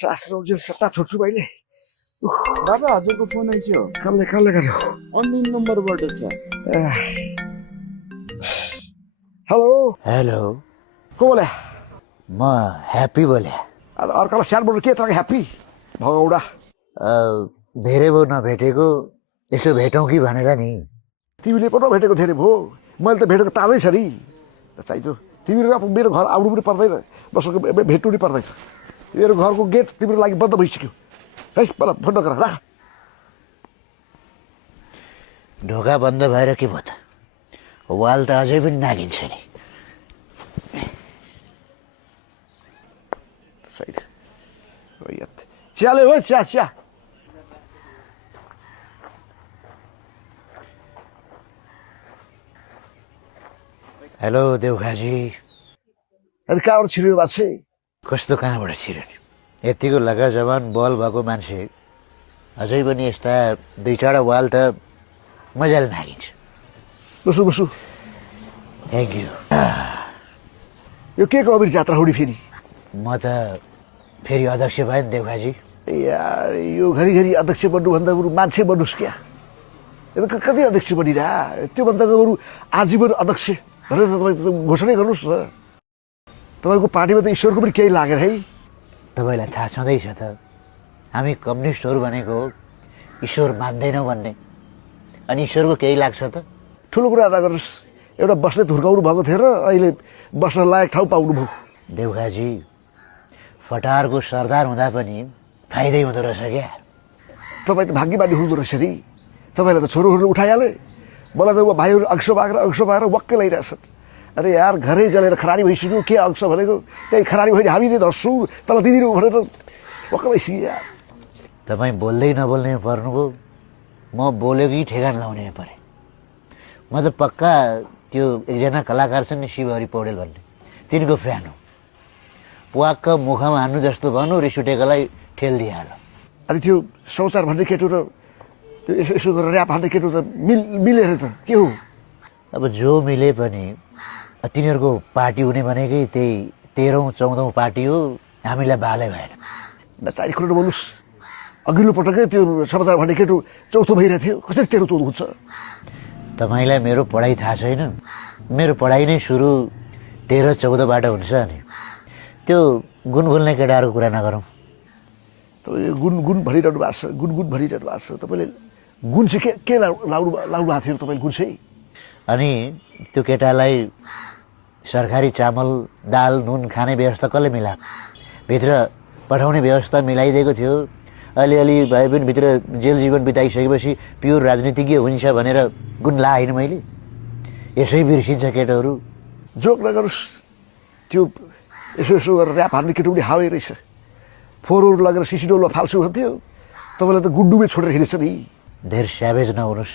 शास्त्र सट्टा छोड्छु मैले बाबा हजुरको फोन आइसक्यो कसले गर्यो अन्य नम्बरबाट छ हेलो हेलो को बोले म ह्याप्पी बोले अर्कालाई स्याहार के त ह्याप्पी भगौडा धेरै भयो नभेटेको यसो भेटौँ कि भनेर नि तिमीले पो नभेटेको धेरै भयो मैले त भेटेको ताजै छ नि चाहिन्छ तिमीले मेरो घर आउनु पनि पर्दैन बसेको भेट्नु पनि पर्दैन मेरो घरको गेट तिम्रो लागि बन्द भइसक्यो है मलाई फोन नगर राख ढोका बन्द भएर के भयो त वाल त अझै पनि नागिन्छ नि सही चियाले हो चिया चिया हेलो देउखाजी अनि कहाँबाट छिर्यो बाछे कस्तो कहाँबाट छिर्यो नि यतिको लगा जवान बल भएको मान्छे अझै पनि यस्ता दुई चारवटा वाल त मजाले नागिन्छ Basu Basu thank you yo के को अमिर जात्रा हुडी फेरि म त फेरि अध्यक्ष भएँ नि देउखाजी यार यो घरिघरि अध्यक्ष बन्नुभन्दा बरु मान्छे बन्नुहोस् क्या यो त कति अध्यक्ष बनिरह त्योभन्दा त बरु आजीवन अध्यक्ष भनेर तपाईँ घोषणै गर्नुहोस् न तपाईँको पार्टीमा त ईश्वरको पनि केही लागेन है तपाईँलाई थाहा छँदैछ त हामी कम्युनिस्टहरू भनेको ईश्वर मान्दैनौँ भन्ने अनि ईश्वरको केही लाग्छ त ठुलो कुरा नगर्नुहोस् एउटा बस्ने धुर्काउनु भएको थियो र अहिले बस्न लायक ठाउँ पाउनुभयो देउखाजी फटारको सरदार हुँदा पनि फाइदै हुँदो रहेछ क्या तपाईँ त भाग्यमानी हुँदो रहेछ नि तपाईँलाई त छोरोहरू उठाइहाले मलाई त ऊ भाइहरू अंश पाएर वक्कै लगाइरहेछन् अरे यार घरै जलेर खरानी भइसक्यो के अंश भनेको त्यही खरानी भयो भने हामी धर्छु तल दिदिनु भनेर वक्क भइसक्यो यार तपाईँ बोल्दै नबोल्ने पर्नुभयो म बोलेकै ठेगान लाउने परे म त पक्का त्यो एकजना कलाकार छन् नि शिवहरि पौडेल भन्ने तिनको फ्यान हो पुवाक्क मुखमा हान्नु जस्तो भन्नु रिस उठेकोलाई ठेल दिइहाल्यो अनि त्यो संसार भन्ने केटो र त्यो यसो यसो गरेर ऱ्याप हान्ने केटो त मिलेर त के हो अब जो मिले पनि तिनीहरूको पार्टी हुने भनेकै त्यही 13औं 14औं पार्टी हो हामीलाई बालै भएन नचाहिने कुरो बोल्नुहोस् अघिल्लो पटकै त्यो समाचार भन्ने केटो चौथो भइरहेको थियो कसरी 13 14 हुन्छ तपाईँलाई मेरो पढाइ थाहा छैन मेरो पढाइ नै सुरु 13 14बाट हुन्छ नि त्यो गुनगुन्ने केटाहरूको कुरा नगरौँ तपाईँ गुन भनिरहनु भएको छ गुनगुन भनिरहनु भएको छ तपाईँले गुण चाहिँ के लाउनु भएको थियो तपाईँले गुण चाहिँ अनि त्यो केटालाई सरकारी चामल दाल नुन खाने व्यवस्था कसले मिलाएको भित्र पठाउने व्यवस्था मिलाइदिएको थियो अलिअलि भए पनि भित्र जेल जीवन बिताइसकेपछि प्योर राजनीतिज्ञ हुन्छ भनेर गुण लाएन मैले यसै बिर्सिन्छ केटाहरू जोक नगर्नुहोस् त्यो यसो यसो गरेर ऱ्याप हान्ने केटो पनि हावै रहेछ फोहोरहरू लगेर सिसिडोलमा फाल्छु भन्थ्यो तपाईँलाई त गुड्डुमै छोडेर हिँडेछ नि धेर स्याभेज नहुनुहोस्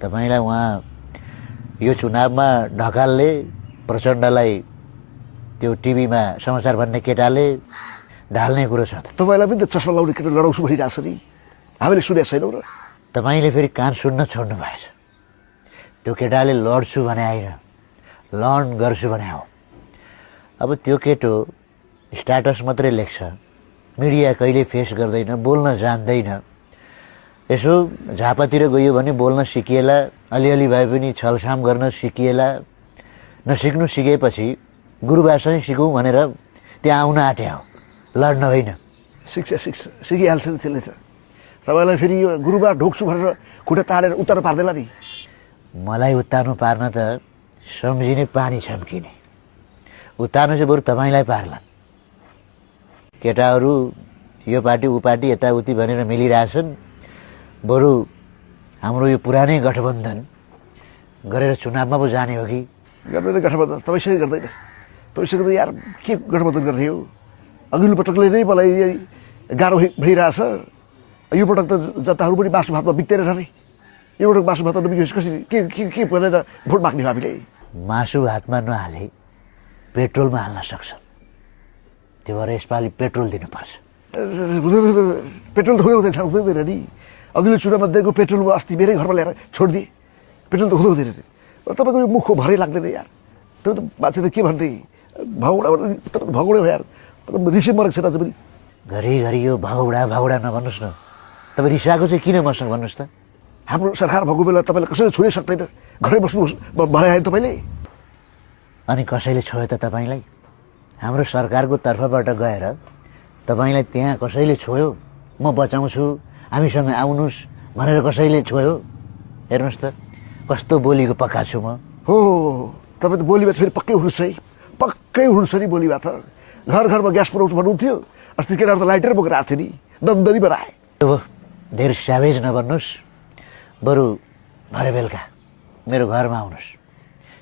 तपाईँलाई उहाँ यो चुनावमा ढकालले प्रचण्डलाई त्यो टिभीमा समाचार भन्ने केटाले ढाल्ने कुरो छ तपाईँलाई पनि त चस्मा लाउने केटो लडाउँछु भनिरहेको छ नि हामीले सुनेको छैनौँ र तपाईँले फेरि कान सुन्न छोड्नु भएछ त्यो केटाले लड्छु भने आइन लर्न गर्छु भने हो अब त्यो केटो स्ट्याटस मात्रै लेख्छ मिडिया कहिले फेस गर्दैन बोल्न जान्दैन यसो झापातिर गयो भने बोल्न सिकिएला अलिअलि भए पनि छलछाम गर्न सिकिएला नसिक्नु सिकेपछि गुरुबासँगै सिकौँ भनेर त्यहाँ आउन आँट्या हो लड्न होइन सिकिहाल्छ नि त्यसले त तपाईँलाई फेरि यो गुरुबा ढोक्छु भनेर खुट्टा ताडेर उत्तानो पार्दैन नि मलाई उत्तानो पार्न त सम्झिने पानी छम्किने उत्तानो चाहिँ बरु तपाईँलाई पार्लान् केटाहरू यो पार्टी ऊ पार्टी यताउति भनेर मिलिरहेछन् बरु हाम्रो यो पुरानै गठबन्धन गरेर चुनावमा पो जाने हो कि गर्दैन गठबन्धन तपाईँसँग गर्दैन तपाईँसँग त यार के गठबन्धन गर्ने हो अघिल्लो पटकले नै मलाई गाह्रो भइरहेछ यो पटक त जनताहरू पनि मासु भातमा बित्दैन अरे यो पटक मासु भातमा नबिगेपछि कसरी के भनेर भोट माग्ने हामीले मासु भातमा नहाले पेट्रोलमा हाल्न सक्छ त्यो भएर यसपालि पेट्रोल दिनुपर्छ पेट्रोल त हुँदैन नि अघिल्लो चुनावमा दिएको पेट्रोलमा अस्ति मेरै घरमा ल्याएर छोडिदिएँ पेट्रोल त हुँदैन तपाईँको यो मुखको भरै लाग्दैन यार त्यो त मान्छे त के भन्ने भगौडा हो यार रिसै मरेको छैन अझ पनि घरिघरि यो भाउडा भाउडा नभन्नुहोस् न। तपाईँ रिसाएको चाहिँ किन मसँग भन्नुहोस् त? हाम्रो सरकार भएको बेला तपाईँलाई कसैले छोडै सक्दैन, घरै बस्नु भने तपाईँले। अनि कसैले छोयो त तपाईँलाई? हाम्रो सरकारको तर्फबाट गएर तपाईँलाई त्यहाँ कसैले छोयो? म बचाउँछु, हामीसँग आउनुहोस् भनेर कसैले छोयो? हेर्नुहोस् त कस्तो बोलीको पक्का छु म। हो तपाईँ त बोलीमा फेरि पक्कै हुनुहुन्छ है, पक्कै हुनुहुन्छ नि बोलीमा त। घर घरमा ग्यास पुऱ्याउँछु भन्नुहुन्थ्यो, अस्ति केटाहरू त लाइटर बोकेर आएको थियो नि, दन्दरी बनाए। अब धेरै स्यावेज नबन्नुहोस्, बरु भरे बेलुका मेरो घरमा आउनुहोस्।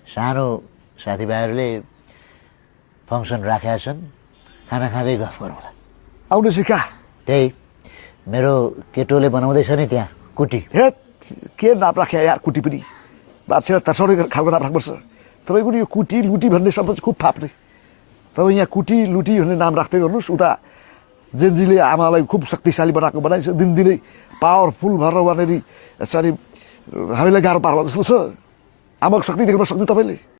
सानो साथीभाइहरूले फङ्सन राखेका छन्, खाना खाँदै गफ गरौँला। आउने सिका त्यही मेरो केटोले बनाउँदैछ नि त्यहाँ कुटी। हे के नाप राख्या यार, कुटी पनि बादशाह तर्साउने खालको नाम राख्नुपर्छ। तपाईँको यो कुटी लुटी भन्ने शब्द चाहिँ खुब फाप्ने। तपाईँ यहाँ कुटी लुटी भन्ने नाम राख्दै गर्नुहोस्, उता जेनजीले आमालाई खुब शक्तिशाली बनाएको बनाइन्छ, दिनदिनै पावरफुल भएर वहाँनिर यसरी हामीलाई गाह्रो पार्ला जस्तो छ। आमाको शक्ति देख्न सक्ने तपाईँले?